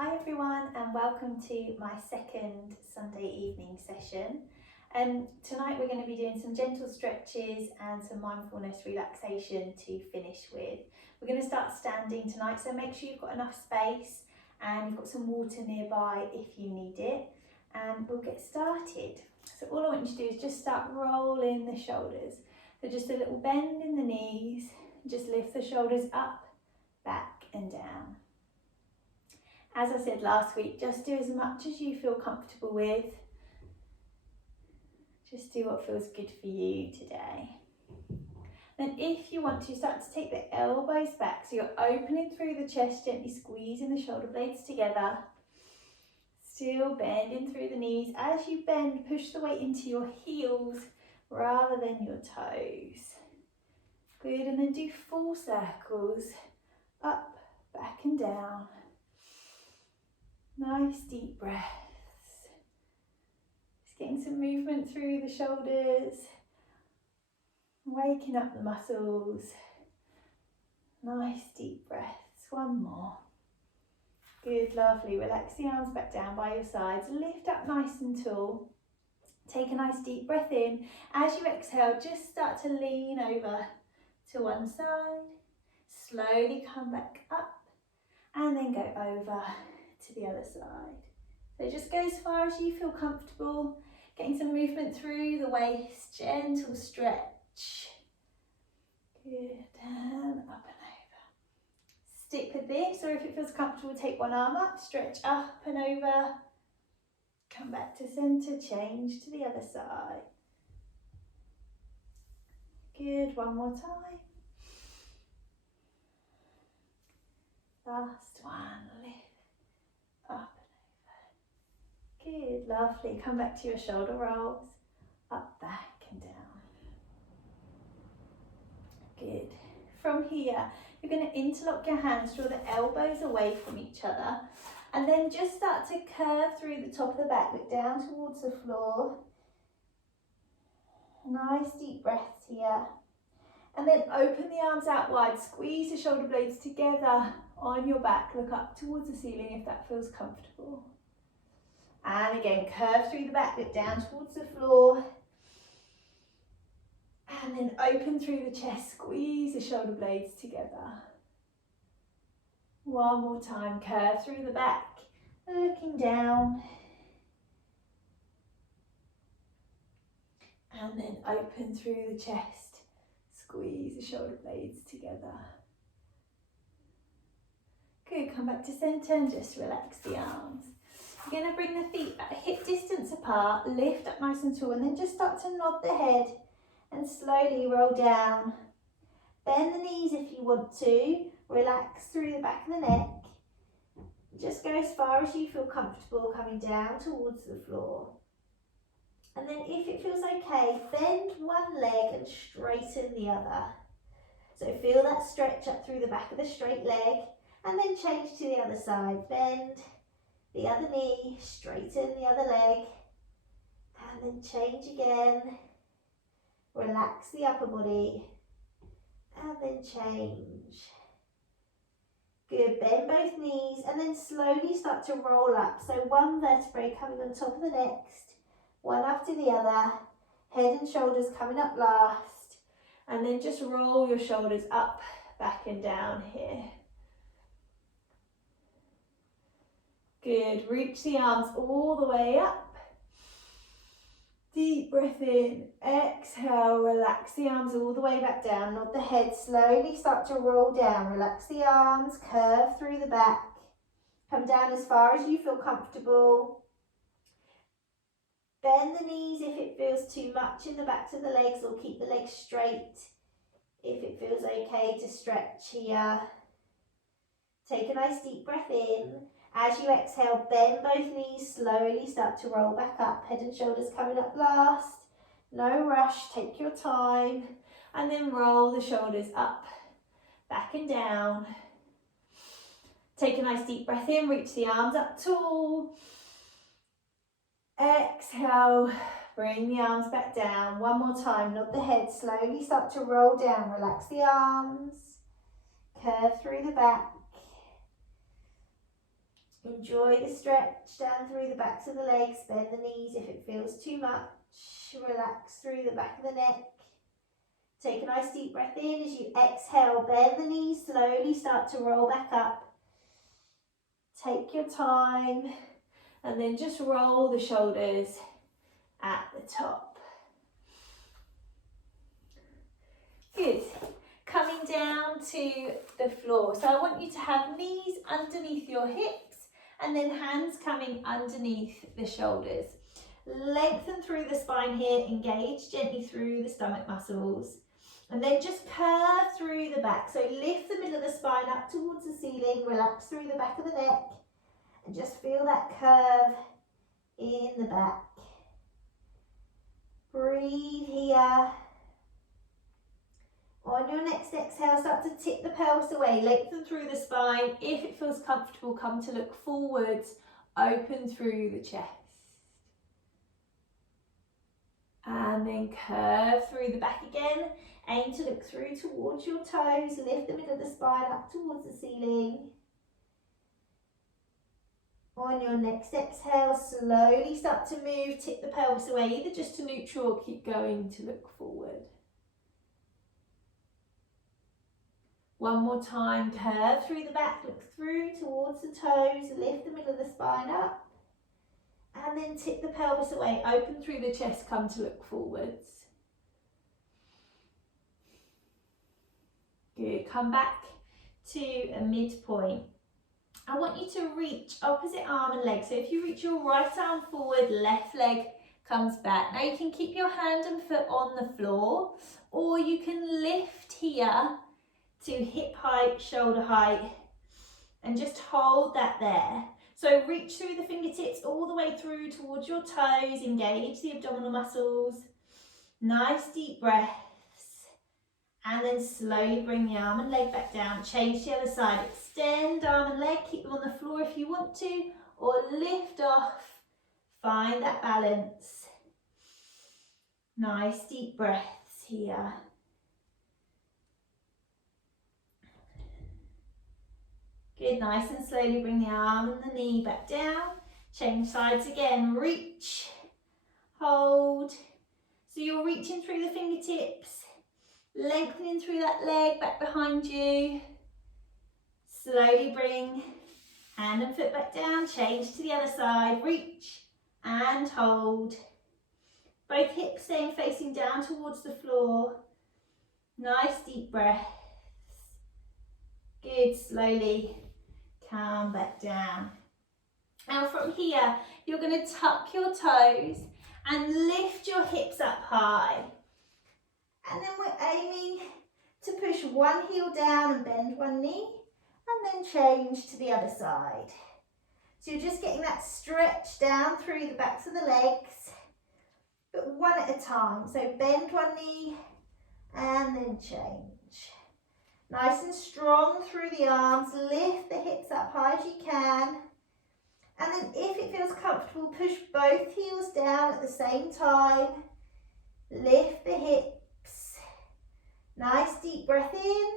Hi everyone and welcome to my second Sunday evening session. Tonight we're going to be doing some gentle stretches and some mindfulness relaxation to finish with. We're going to start standing tonight, so make sure you've got enough space and you've got some water nearby if you need it, and we'll get started. So all I want you to do is just start rolling the shoulders. So just a little bend in the knees, just lift the shoulders up, back and down. As I said last week, just do as much as you feel comfortable with. Just do what feels good for you today. Then if you want to, start to take the elbows back. So you're opening through the chest, gently squeezing the shoulder blades together. Still bending through the knees. As you bend, push the weight into your heels rather than your toes. Good, and then do full circles. Up, back and down. Nice deep breaths. Just getting some movement through the shoulders. Waking up the muscles. Nice deep breaths. One more. Good, lovely. Relax the arms back down by your sides. Lift up nice and tall. Take a nice deep breath in. As you exhale, just start to lean over to one side. Slowly come back up and then go over to the other side. So just go as far as you feel comfortable, getting some movement through the waist, gentle stretch. Good, and up and over. Stick with this, or if it feels comfortable, take one arm up, stretch up and over. Come back to centre, change to the other side. Good, one more time. Last one, lift up. Good, lovely. Come back to your shoulder rolls, up, back and down. Good. From here, you're going to interlock your hands, draw the elbows away from each other, and then just start to curve through the top of the back, look down towards the floor. Nice deep breaths here. And then open the arms out wide, squeeze the shoulder blades together on your back, look up towards the ceiling if that feels comfortable. And again, curve through the back, look down towards the floor. And then open through the chest, squeeze the shoulder blades together. One more time, curve through the back, looking down. And then open through the chest, squeeze the shoulder blades together. Good, come back to centre and just relax the arms. You're going to bring the feet at hip distance apart, lift up nice and tall, and then just start to nod the head and slowly roll down. Bend the knees if you want to, relax through the back of the neck. Just go as far as you feel comfortable, coming down towards the floor. And then if it feels okay, bend one leg and straighten the other. So feel that stretch up through the back of the straight leg, and then change to the other side. Bend the other knee, straighten the other leg, and then change again. Relax the upper body, and then change. Good, bend both knees, and then slowly start to roll up. So one vertebrae coming on top of the next, one after the other, head and shoulders coming up last, and then just roll your shoulders up, back and down here. Good, reach the arms all the way up. Deep breath in, exhale, relax the arms all the way back down, nod the head, slowly start to roll down, relax the arms, curve through the back, come down as far as you feel comfortable. Bend the knees if it feels too much in the backs of the legs, or keep the legs straight if it feels okay to stretch here. Take a nice deep breath in. As you exhale, bend both knees, slowly start to roll back up, head and shoulders coming up last. No rush, take your time, and then roll the shoulders up, back and down. Take a nice deep breath in, reach the arms up tall. Exhale, bring the arms back down. One more time, nod the head, slowly start to roll down, relax the arms, curve through the back. Enjoy the stretch down through the backs of the legs. Bend the knees if it feels too much. Relax through the back of the neck. Take a nice deep breath in. As you exhale, bend the knees slowly, start to roll back up. Take your time and then just roll the shoulders at the top. Good. Coming down to the floor. So I want you to have knees underneath your hips and then hands coming underneath the shoulders. Lengthen through the spine here, engage gently through the stomach muscles. And then just curve through the back. So lift the middle of the spine up towards the ceiling, relax through the back of the neck, and just feel that curve in the back. Breathe here. On your next exhale, start to tip the pelvis away, lengthen through the spine. If it feels comfortable, come to look forwards, open through the chest. And then curve through the back again. Aim to look through towards your toes. Lift the middle of the spine up towards the ceiling. On your next exhale, slowly start to move. Tip the pelvis away, either just to neutral or keep going to look forward. One more time, curve through the back, look through towards the toes. Lift the middle of the spine up. And then tip the pelvis away, open through the chest, come to look forwards. Good, come back to a midpoint. I want you to reach opposite arm and leg. So if you reach your right arm forward, left leg comes back. Now you can keep your hand and foot on the floor, or you can lift here to hip height, shoulder height, and just hold that there. So reach through the fingertips all the way through towards your toes, engage the abdominal muscles. Nice deep breaths. And then slowly bring the arm and leg back down. Change to the other side. Extend arm and leg, keep them on the floor if you want to, or lift off. Find that balance. Nice deep breaths here. Good, nice and slowly bring the arm and the knee back down. Change sides again, reach, hold. So you're reaching through the fingertips, lengthening through that leg back behind you. Slowly bring hand and foot back down, change to the other side, reach and hold. Both hips staying facing down towards the floor. Nice deep breaths. Good, slowly come back down. Now from here, you're going to tuck your toes and lift your hips up high. And then we're aiming to push one heel down and bend one knee, and then change to the other side. So you're just getting that stretch down through the backs of the legs, but one at a time. So bend one knee and then change. Nice and strong through the arms, lift the hips up high as you can. And then if it feels comfortable, push both heels down at the same time. Lift the hips. Nice deep breath in.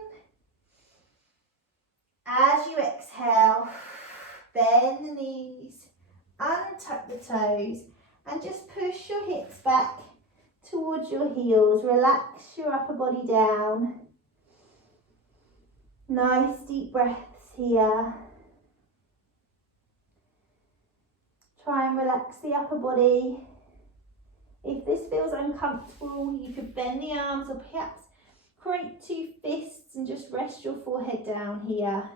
As you exhale, bend the knees, untuck the toes, and just push your hips back towards your heels. Relax your upper body down. Nice deep breaths here. Try and relax the upper body. If this feels uncomfortable, you could bend the arms or perhaps create two fists and just rest your forehead down here.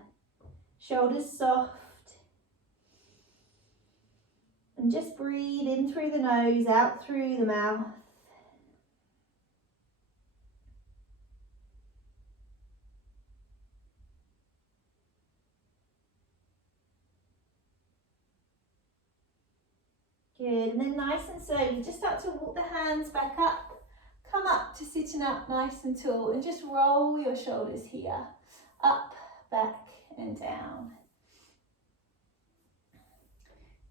Shoulders soft. And just breathe in through the nose, out through the mouth. Good, and then nice and slowly, just start to walk the hands back up. Come up to sitting up nice and tall and just roll your shoulders here. Up, back and down.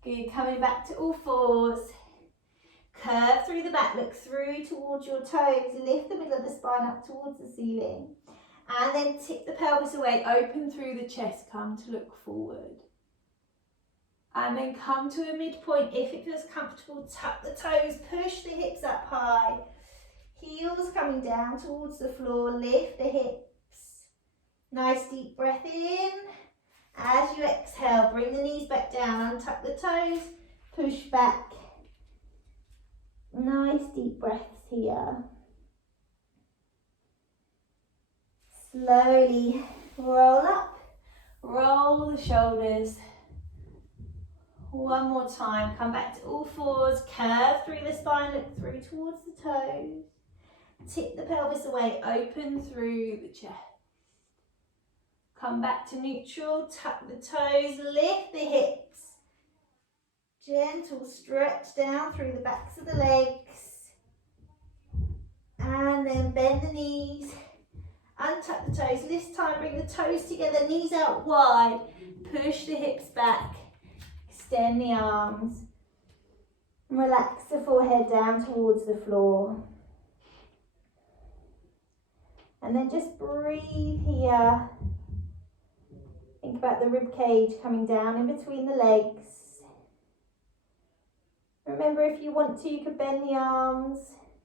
Good, coming back to all fours. Curve through the back, look through towards your toes. Lift the middle of the spine up towards the ceiling. And then tip the pelvis away, open through the chest, come to look forward. And then come to a midpoint. If it feels comfortable, tuck the toes, push the hips up high. Heels coming down towards the floor, lift the hips. Nice deep breath in. As you exhale, bring the knees back down, untuck the toes, push back. Nice deep breaths here. Slowly roll up, roll the shoulders. One more time, come back to all fours, curve through the spine, look through towards the toes. Tip the pelvis away, open through the chest. Come back to neutral, tuck the toes, lift the hips. Gentle stretch down through the backs of the legs. And then bend the knees, untuck the toes. This time bring the toes together, knees out wide. Push the hips back, extend the arms. Relax the forehead down towards the floor. And then just breathe here. Think about the rib cage coming down in between the legs. Remember, if you want to, you could bend the arms,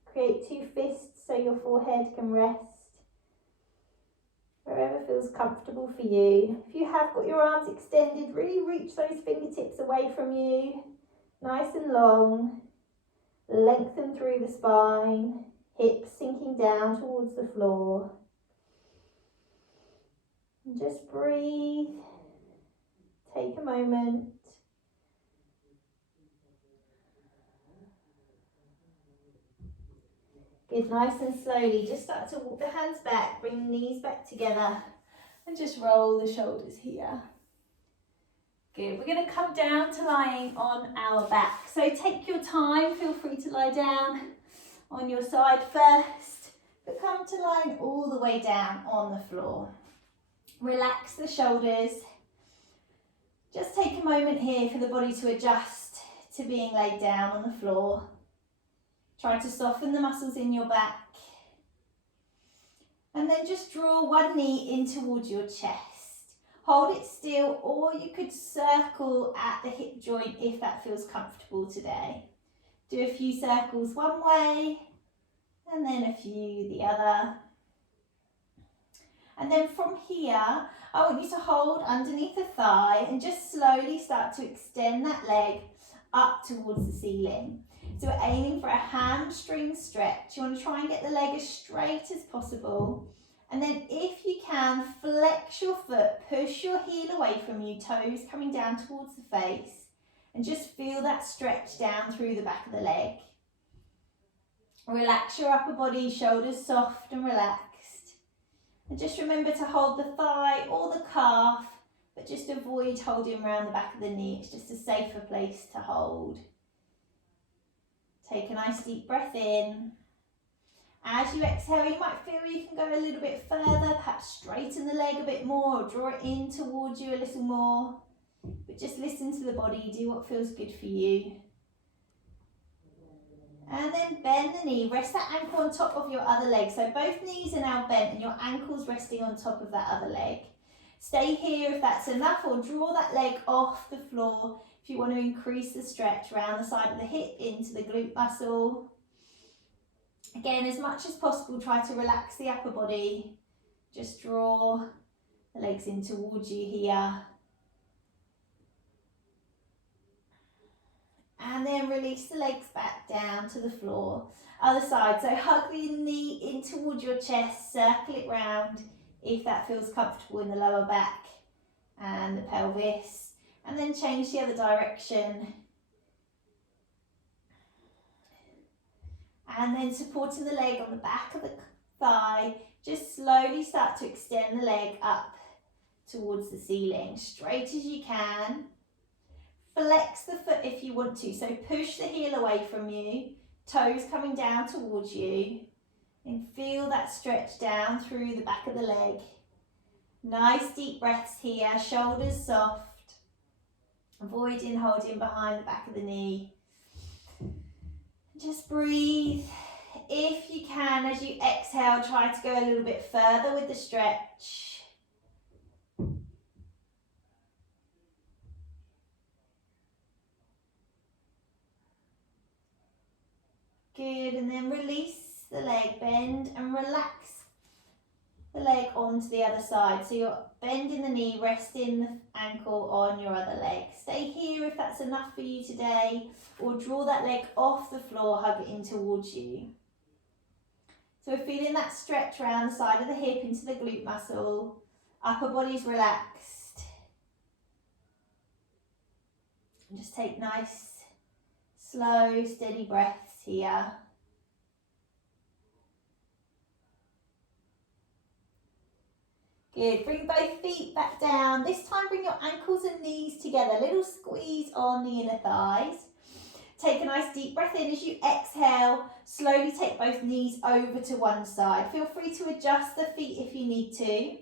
create two fists so your forehead can rest. Wherever feels comfortable for you. If you have got your arms extended, really reach those fingertips away from you. Nice and long. Lengthen through the spine. Hips sinking down towards the floor. And just breathe. Take a moment. Good, nice and slowly. Just start to walk the hands back, bring the knees back together and just roll the shoulders here. Good, we're going to come down to lying on our back. So take your time, feel free to lie down on your side first, but come to lying all the way down on the floor. Relax the shoulders. Just take a moment here for the body to adjust to being laid down on the floor. Try to soften the muscles in your back. And then just draw one knee in towards your chest. Hold it still, or you could circle at the hip joint if that feels comfortable today. Do a few circles one way, and then a few the other. And then from here, I want you to hold underneath the thigh and just slowly start to extend that leg up towards the ceiling. So we're aiming for a hamstring stretch. You want to try and get the leg as straight as possible. And then if you can, flex your foot, push your heel away from you, toes coming down towards the face. And just feel that stretch down through the back of the leg. Relax your upper body, shoulders soft and relaxed. And just remember to hold the thigh or the calf, but just avoid holding around the back of the knee. It's just a safer place to hold. Take a nice deep breath in. As you exhale, you might feel you can go a little bit further, perhaps straighten the leg a bit more or draw it in towards you a little more. But just listen to the body, do what feels good for you. And then bend the knee, rest that ankle on top of your other leg. So both knees are now bent and your ankle's resting on top of that other leg. Stay here if that's enough, or draw that leg off the floor if you want to increase the stretch around the side of the hip into the glute muscle. Again, as much as possible, try to relax the upper body. Just draw the legs in towards you here. And then release the legs back down to the floor. Other side, so hug the knee in towards your chest, circle it round if that feels comfortable in the lower back and the pelvis. And then change the other direction. And then supporting the leg on the back of the thigh, just slowly start to extend the leg up towards the ceiling, straight as you can. Flex the foot if you want to, so push the heel away from you, toes coming down towards you, and feel that stretch down through the back of the leg. Nice deep breaths here, shoulders soft, avoiding holding behind the back of the knee. Just breathe. If you can, as you exhale, try to go a little bit further with the stretch. Good, and then release the leg, bend and relax the leg onto the other side. So you're bending the knee, resting the ankle on your other leg. Stay here if that's enough for you today, or draw that leg off the floor, hug it in towards you. So we're feeling that stretch around the side of the hip into the glute muscle. Upper body's relaxed. And just take nice, slow, steady breaths here. Good, bring both feet back down. This time bring your ankles and knees together. Little squeeze on the inner thighs. Take a nice deep breath in. As you exhale, slowly take both knees over to one side. Feel free to adjust the feet if you need to.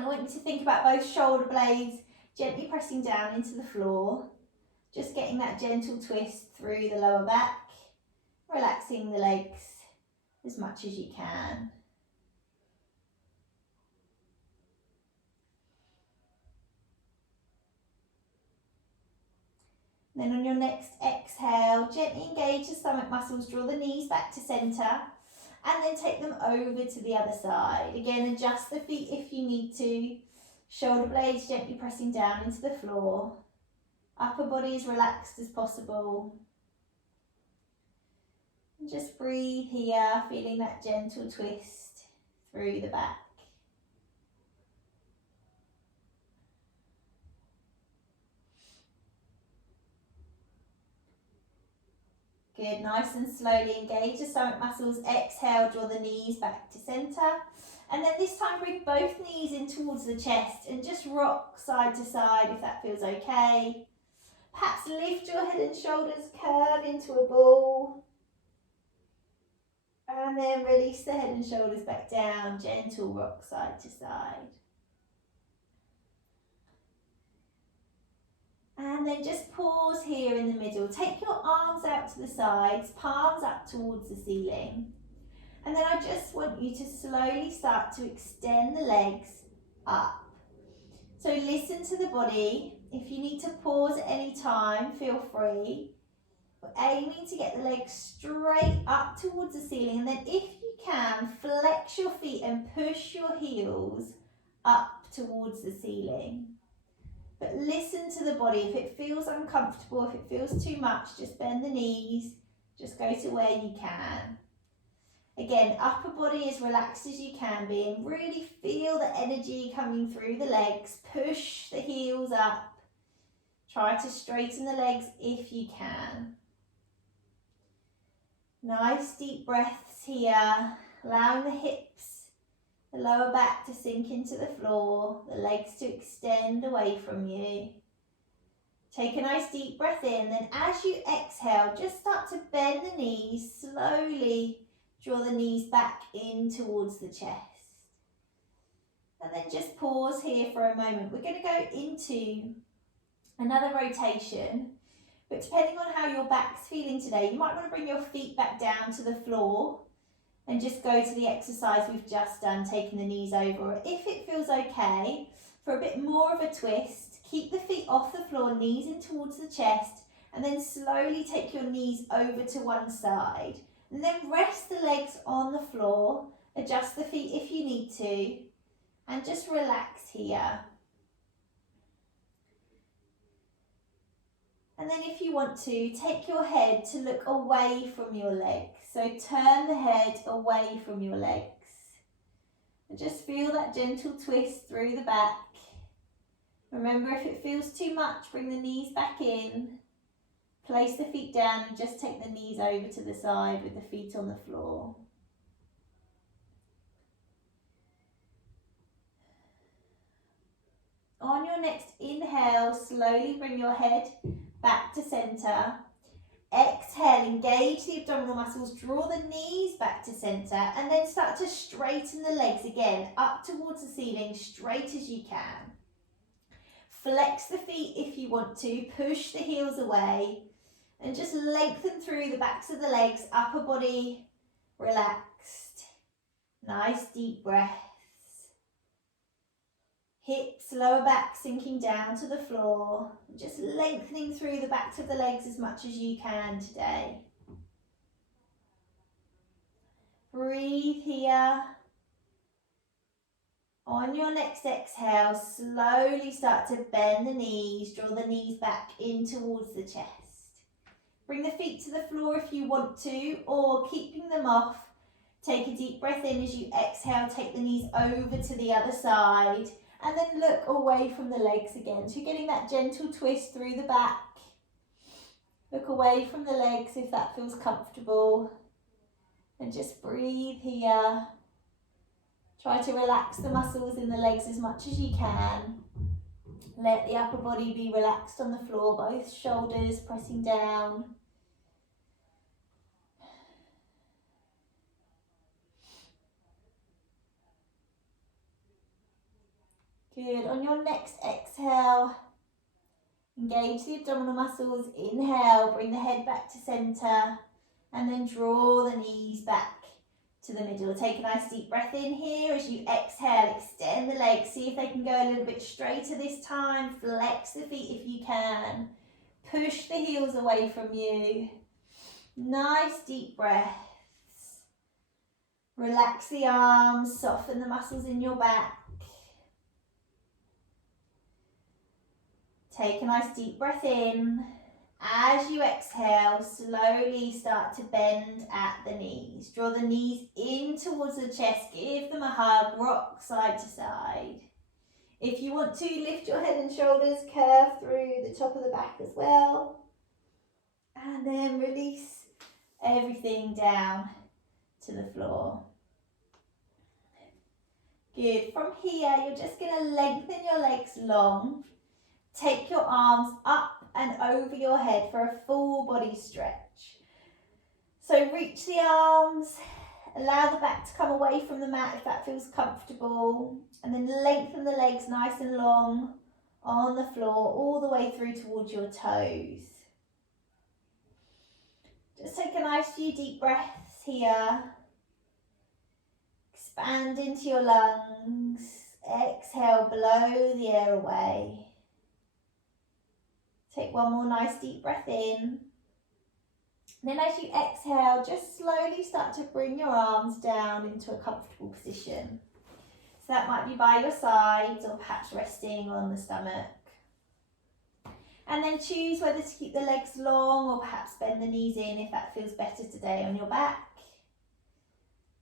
I want you to think about both shoulder blades gently pressing down into the floor. Just getting that gentle twist through the lower back. Relaxing the legs as much as you can. Then on your next exhale, gently engage the stomach muscles, draw the knees back to centre, and then take them over to the other side. Again, adjust the feet if you need to. Shoulder blades gently pressing down into the floor. Upper body as relaxed as possible. And just breathe here, feeling that gentle twist through the back. Good, nice and slowly engage the stomach muscles. Exhale, draw the knees back to centre. And then this time bring both knees in towards the chest and just rock side to side if that feels okay. Perhaps lift your head and shoulders, curve into a ball. And then release the head and shoulders back down, gentle rock side to side. And then just pause here in the middle. Take your arms out to the sides, palms up towards the ceiling. And then I just want you to slowly start to extend the legs up. So listen to the body. If you need to pause at any time, feel free. We're aiming to get the legs straight up towards the ceiling. And then if you can, flex your feet and push your heels up towards the ceiling. But listen to the body. If it feels uncomfortable, if it feels too much, just bend the knees. Just go to where you can. Again, upper body as relaxed as you can be, and really feel the energy coming through the legs. Push the heels up. Try to straighten the legs if you can. Nice deep breaths here, allowing the hips, the lower back to sink into the floor, the legs to extend away from you. Take a nice deep breath in, then as you exhale, just start to bend the knees, slowly draw the knees back in towards the chest. And then just pause here for a moment. We're going to go into another rotation, but depending on how your back's feeling today, you might want to bring your feet back down to the floor and just go to the exercise we've just done, taking the knees over. Or if it feels okay, for a bit more of a twist, keep the feet off the floor, knees in towards the chest, and then slowly take your knees over to one side. And then rest the legs on the floor, adjust the feet if you need to, and just relax here. And then if you want to, take your head to look away from your legs. So turn the head away from your legs. And just feel that gentle twist through the back. Remember, if it feels too much, bring the knees back in. Place the feet down and just take the knees over to the side with the feet on the floor. On your next inhale, slowly bring your head back to centre. Exhale, engage the abdominal muscles, draw the knees back to centre, and then start to straighten the legs again, up towards the ceiling, straight as you can. Flex the feet if you want to, push the heels away, and just lengthen through the backs of the legs, upper body relaxed. Nice deep breaths. Hips, lower back sinking down to the floor. Just lengthening through the backs of the legs as much as you can today. breathe here. On your next exhale, slowly start to bend the knees, draw the knees back in towards the chest. Bring the feet to the floor if you want to, or keeping them off, take a deep breath in. As you exhale, take the knees over to the other side, and then look away from the legs again. So you're getting that gentle twist through the back. Look away from the legs if that feels comfortable, and just breathe here. Try to relax the muscles in the legs as much as you can. Let the upper body be relaxed on the floor, both shoulders pressing down. Good. On your next exhale, engage the abdominal muscles. Inhale, bring the head back to centre, and then draw the knees back to the middle. Take a nice deep breath in here. As you exhale, extend the legs. See if they can go a little bit straighter this time. Flex the feet if you can. Push the heels away from you. Nice deep breaths. Relax the arms, soften the muscles in your back. Take a nice deep breath in. As you exhale, slowly start to bend at the knees. Draw the knees in towards the chest. Give them a hug. Rock side to side. If you want to, lift your head and shoulders. Curve through the top of the back as well. And then release everything down to the floor. Good. From here, you're just going to lengthen your legs long. Take your arms up and over your head for a full body stretch. So reach the arms, allow the back to come away from the mat if that feels comfortable, and then lengthen the legs nice and long on the floor all the way through towards your toes. Just take a nice few deep breaths here. Expand into your lungs. Exhale, blow the air away. Take one more nice deep breath in. Then as you exhale, just slowly start to bring your arms down into a comfortable position. So that might be by your sides or perhaps resting on the stomach. And then choose whether to keep the legs long or perhaps bend the knees in if that feels better today on your back.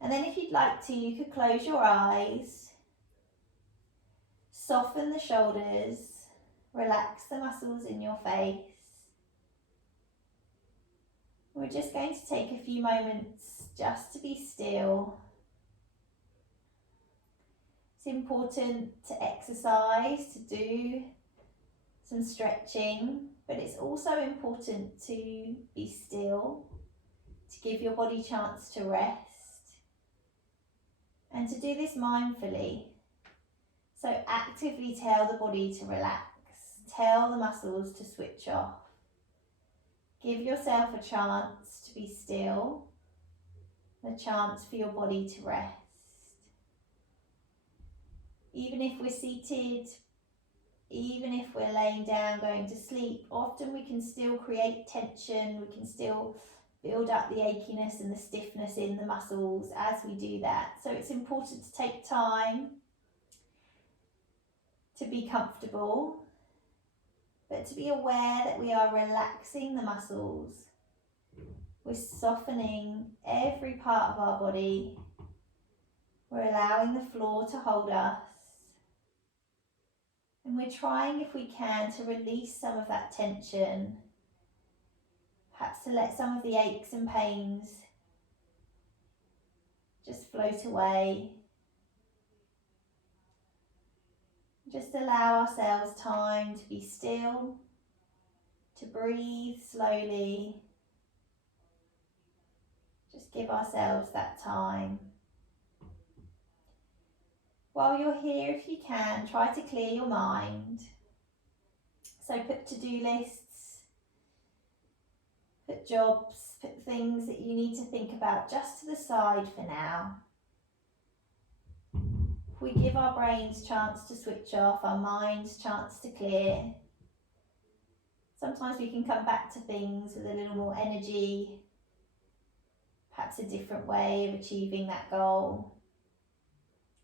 And then if you'd like to, you could close your eyes, soften the shoulders, relax the muscles in your face. We're just going to take a few moments just to be still. It's important to exercise, to do some stretching, but it's also important to be still, to give your body a chance to rest, and to do this mindfully. So actively tell the body to relax. Tell the muscles to switch off. Give yourself a chance to be still, a chance for your body to rest. Even if we're seated, even if we're laying down going to sleep, often we can still create tension, we can still build up the achiness and the stiffness in the muscles as we do that. So it's important to take time to be comfortable, but to be aware that we are relaxing the muscles. We're softening every part of our body. We're allowing the floor to hold us. And we're trying, if we can, to release some of that tension. Perhaps to let some of the aches and pains just float away. Just allow ourselves time to be still, to breathe slowly. Just give ourselves that time. While you're here, if you can, try to clear your mind. So put to-do lists, put jobs, put things that you need to think about just to the side for now. We give our brains a chance to switch off, our minds a chance to clear. Sometimes we can come back to things with a little more energy, perhaps a different way of achieving that goal.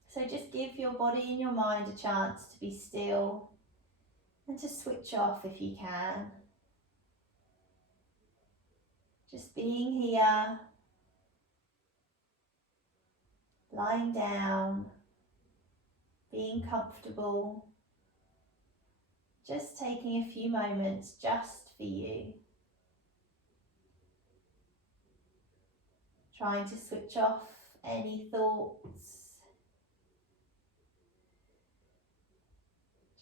So just give your body and your mind a chance to be still and to switch off if you can. Just being here, lying down, being comfortable, just taking a few moments just for you. Trying to switch off any thoughts.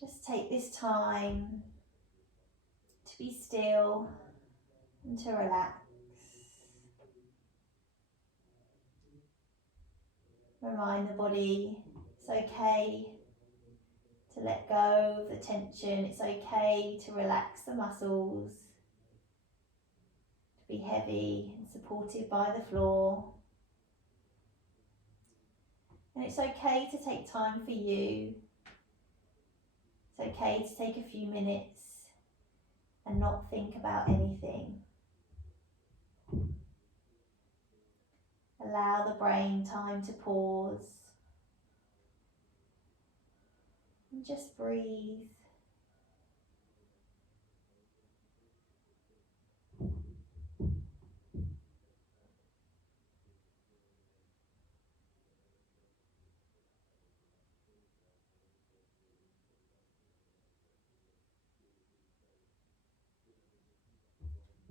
Just take this time to be still and to relax. Remind the body it's okay to let go of the tension. It's okay to relax the muscles, to be heavy and supported by the floor. And it's okay to take time for you. It's okay to take a few minutes and not think about anything. Allow the brain time to pause and just breathe.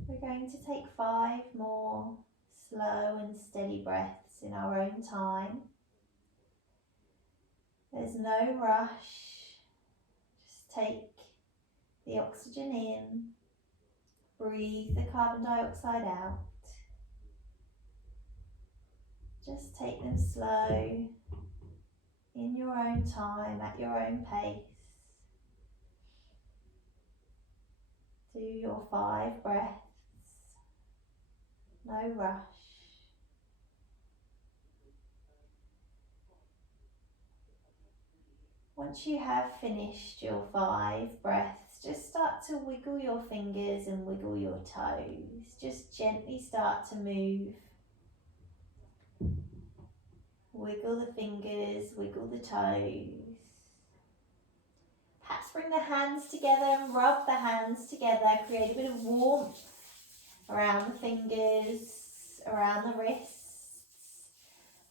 We're going to take 5 more slow and steady breaths in our own time. There's no rush. Just take the oxygen in, breathe the carbon dioxide out. Just take them slow, in your own time, at your own pace. Do your 5 breaths. No rush. Once you have finished your 5 breaths, just start to wiggle your fingers and wiggle your toes. Just gently start to move. Wiggle the fingers, wiggle the toes. Perhaps bring the hands together and rub the hands together. Create a bit of warmth around the fingers, around the wrists.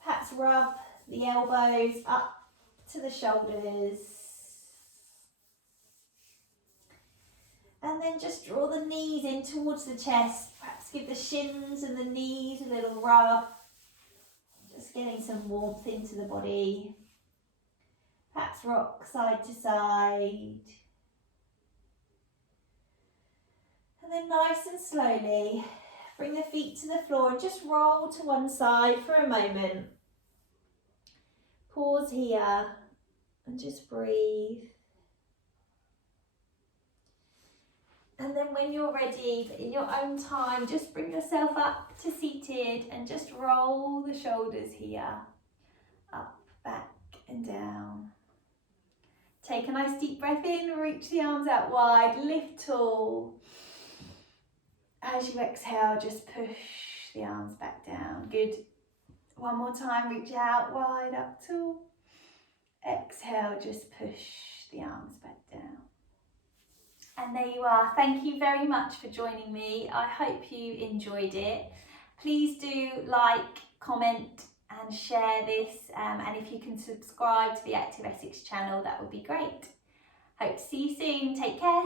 Perhaps rub the elbows up to the shoulders. And then just draw the knees in towards the chest. Perhaps give the shins and the knees a little rub. Just getting some warmth into the body. Perhaps rock side to side. And then nice and slowly, bring the feet to the floor and just roll to one side for a moment. Pause here and just breathe. And then when you're ready, in your own time, just bring yourself up to seated and just roll the shoulders here. Up, back and down. Take a nice deep breath in, reach the arms out wide, lift tall. As you exhale, just push the arms back down. Good. One more time, reach out wide, up tall. Exhale, just push the arms back down. And there you are. Thank you very much for joining me. I hope you enjoyed it. Please do like, comment and share this. And if you can subscribe to the Active Essex channel, that would be great. Hope to see you soon. Take care.